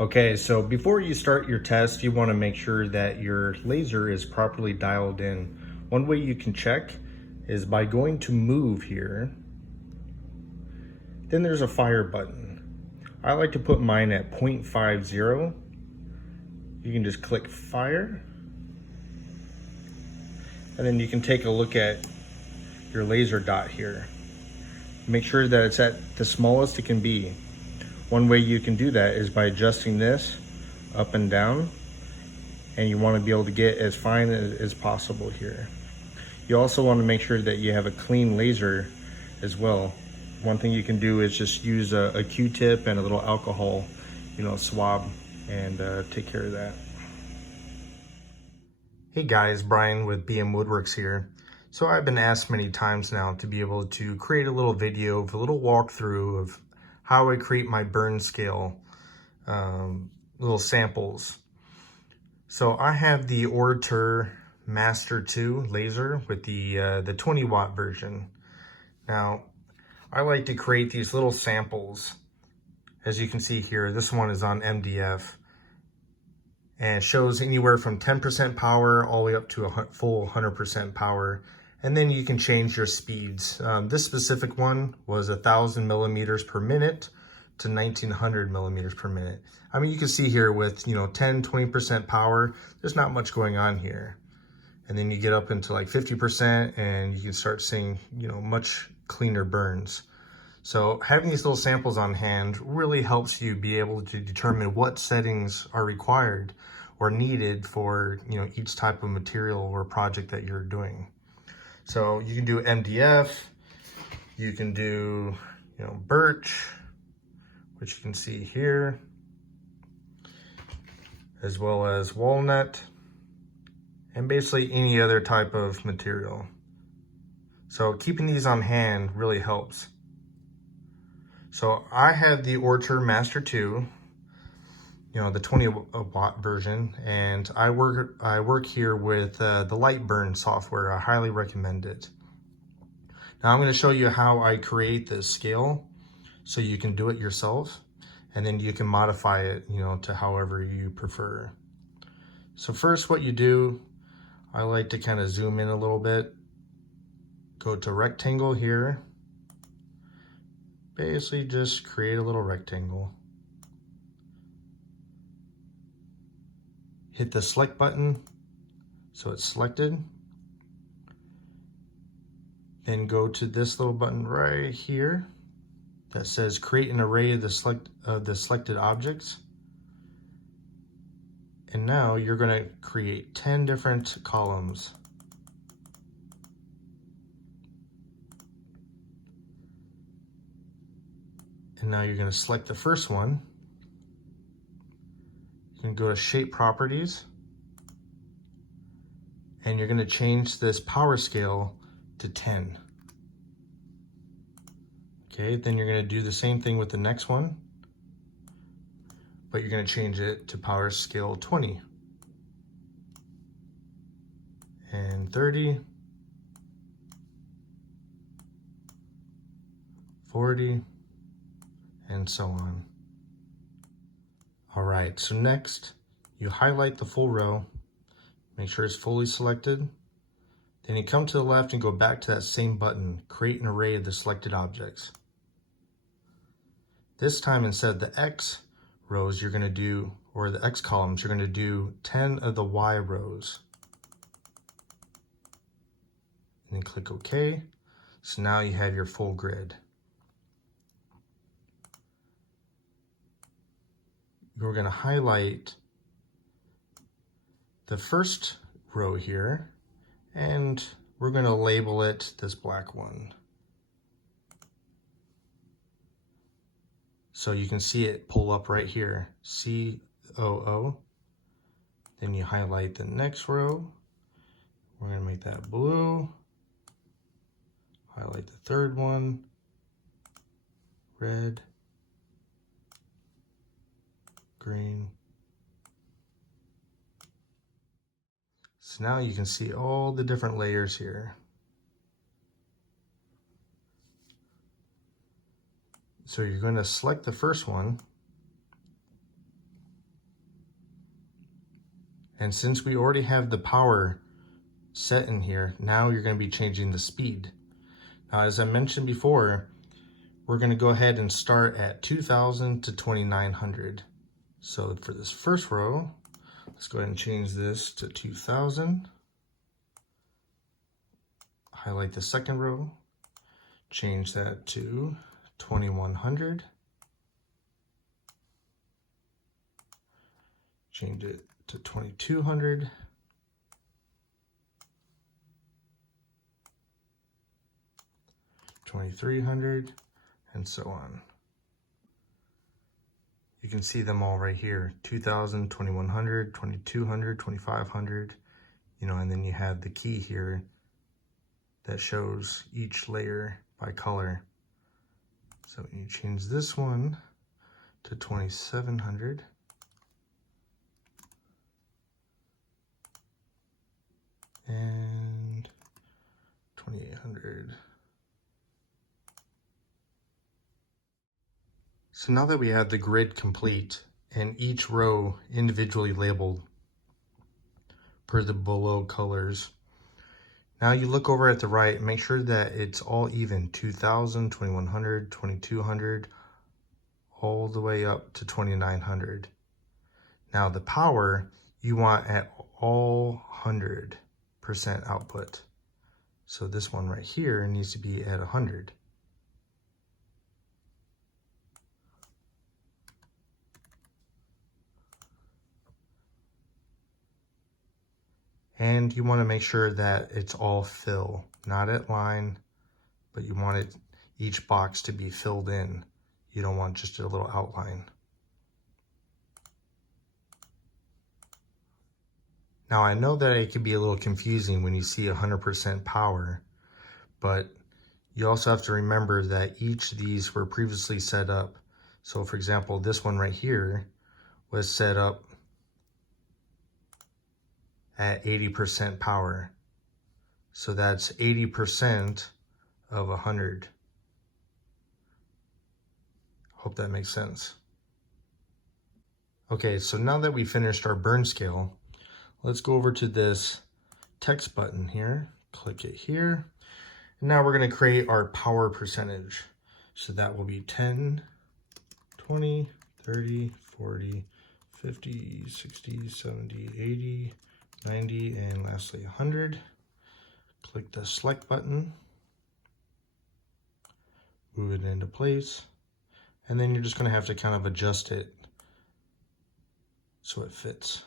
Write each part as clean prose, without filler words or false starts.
Okay, so before you start your test, you want to make sure that your laser is properly dialed in. One way you can check is by going to move here. Then there's a fire button. I like to put mine at 0.50. You can just click fire. And then you can take a look at your laser dot here. Make sure that it's at the smallest it can be. One way you can do that is by adjusting this up and down, and you want to be able to get as fine as possible here. You also want to make sure that you have a clean laser as well. One thing you can do is just use a Q-tip and a little alcohol, swab, and take care of that. Hey guys, Brian with BM Woodworks here. So I've been asked many times now to be able to create a little video of a little walkthrough of how I create my burn scale, little samples. So I have the Orator Master 2 laser with the 20 watt version. Now, I like to create these little samples. As you can see here, this one is on MDF. And it shows anywhere from 10% power all the way up to a full 100% power. And then you can change your speeds. This specific one was 1,000 millimeters per minute to 1,900 millimeters per minute. I mean, you can see here with 10, 20% power, there's not much going on here. And then you get up into like 50% and you can start seeing much cleaner burns. So having these little samples on hand really helps you be able to determine what settings are required or needed for each type of material or project that you're doing. So you can do MDF, you can do birch, which you can see here, as well as walnut, and basically any other type of material. So keeping these on hand really helps. So I have the Orator Master 2, the 20 watt version, and I work here with the Lightburn software. I highly recommend it. Now I'm going to show you how I create this scale so you can do it yourself, and then you can modify it, to however you prefer. So first what you do, I like to kind of zoom in a little bit, go to rectangle here, basically just create a little rectangle. Hit the select button so it's selected. Then go to this little button right here that says create an array of the selected objects. And now you're going to create 10 different columns. And now you're going to select the first one. You can go to shape properties, and you're going to change this power scale to 10. Okay, then you're going to do the same thing with the next one, but you're going to change it to power scale 20 and 30, 40, and so on. All right, so next you highlight the full row, make sure it's fully selected. Then you come to the left and go back to that same button, create an array of the selected objects. This time instead of the X rows you're gonna do, or the X columns, you're gonna do 10 of the Y rows. And then click OK. So now you have your full grid. We're going to highlight the first row here, and we're going to label it this black one. So you can see it pull up right here, COO. Then you highlight the next row. We're going to make that blue. Highlight the third one, red, green. So now you can see all the different layers here. So you're going to select the first one, And since we already have the power set in here, now you're going to be changing the speed. Now, as I mentioned before, we're going to go ahead and start at 2000 to 2900. So for this first row, let's go ahead and change this to 2000. Highlight the second row, change that to 2100. Change it to 2200. 2300, and so on. You can see them all right here, 2000, 2100, 2200, 2500, and then you have the key here that shows each layer by color. So you change this one to 2700. And 2800. So now that we have the grid complete and each row individually labeled per the below colors, now you look over at the right and make sure that it's all even, 2000, 2100, 2200, all the way up to 2900. Now the power you want at all 100% output. So this one right here needs to be at 100. And you want to make sure that it's all fill, not at line, but you want it, each box to be filled in. You don't want just a little outline. Now I know that it can be a little confusing when you see 100% power, but you also have to remember that each of these were previously set up. So for example, this one right here was set up at 80% power. So that's 80% of 100. Hope that makes sense. Okay, so now that we finished our burn scale, let's go over to this text button here, click it here. And now we're going to create our power percentage. So that will be 10, 20, 30, 40, 50, 60, 70, 80, 90, and lastly 100. Click the select button, move it into place, and then you're just going to have to kind of adjust it so it fits.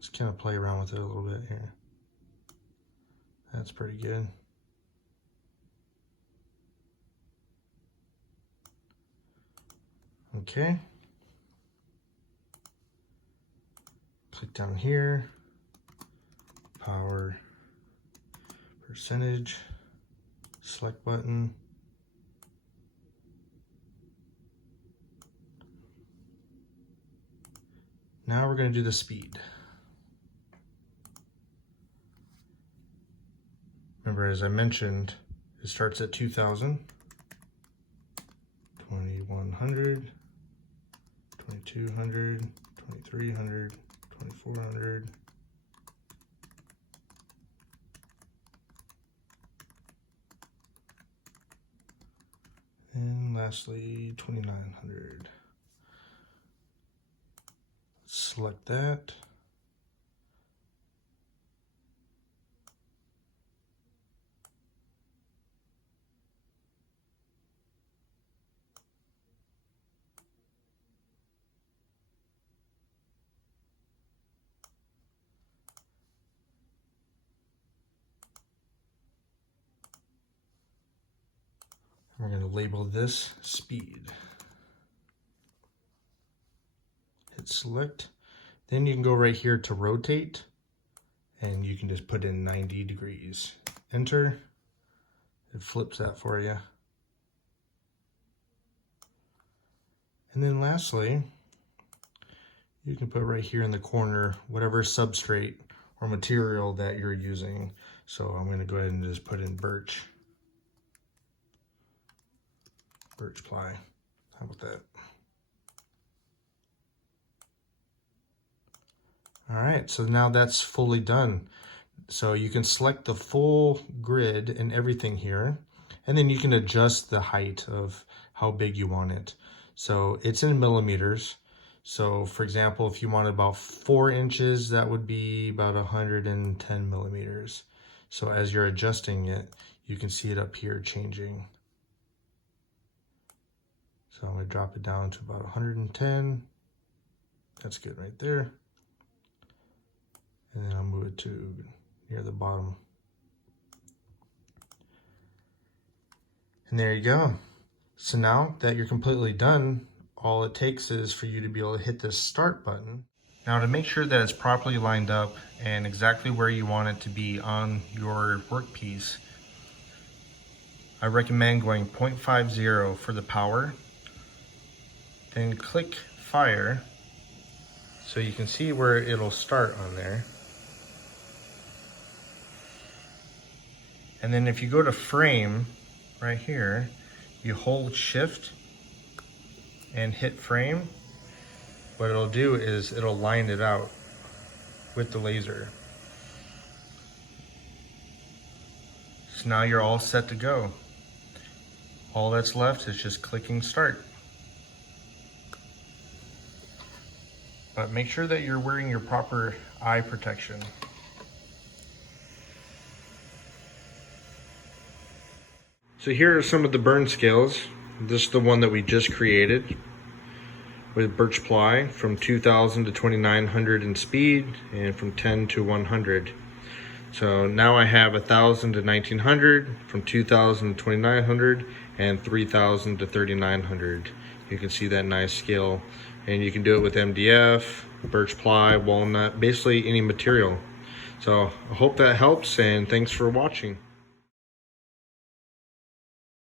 Just kind of play around with it a little bit here. That's pretty good. Okay. Click down here, power percentage, select button. Now we're going to do the speed. Remember, as I mentioned, it starts at 2000, 2100, 2200, 2300, 2400, and lastly 2900. Select that. We're going to label this speed. Hit select. Then you can go right here to rotate, and you can just put in 90 degrees. Enter. It flips that for you. And then lastly, you can put right here in the corner whatever substrate or material that you're using. So I'm going to go ahead and just put in birch ply. How about that? All right, so now that's fully done. So you can select the full grid and everything here, and then you can adjust the height of how big you want it. So it's in millimeters. So for example, if you wanted about 4 inches, that would be about 110 millimeters. So as you're adjusting it, you can see it up here changing. So I'm gonna drop it down to about 110. That's good right there. And then I'll move it to near the bottom. And there you go. So now that you're completely done, all it takes is for you to be able to hit this start button. Now to make sure that it's properly lined up and exactly where you want it to be on your workpiece, I recommend going 0.50 for the power, then click fire so you can see where it'll start on there. And then if you go to frame right here, you hold shift and hit frame. What it'll do is it'll line it out with the laser. So now you're all set to go. All that's left is just clicking start. But make sure that you're wearing your proper eye protection. So here are some of the burn scales. This is the one that we just created with birch ply from 2000 to 2900 in speed and from 10 to 100. So now I have 1000 to 1900, from 2000 to 2900, and 3000 to 3900. You can see that nice scale, and you can do it with MDF, birch ply, walnut, basically any material. So I hope that helps, and thanks for watching.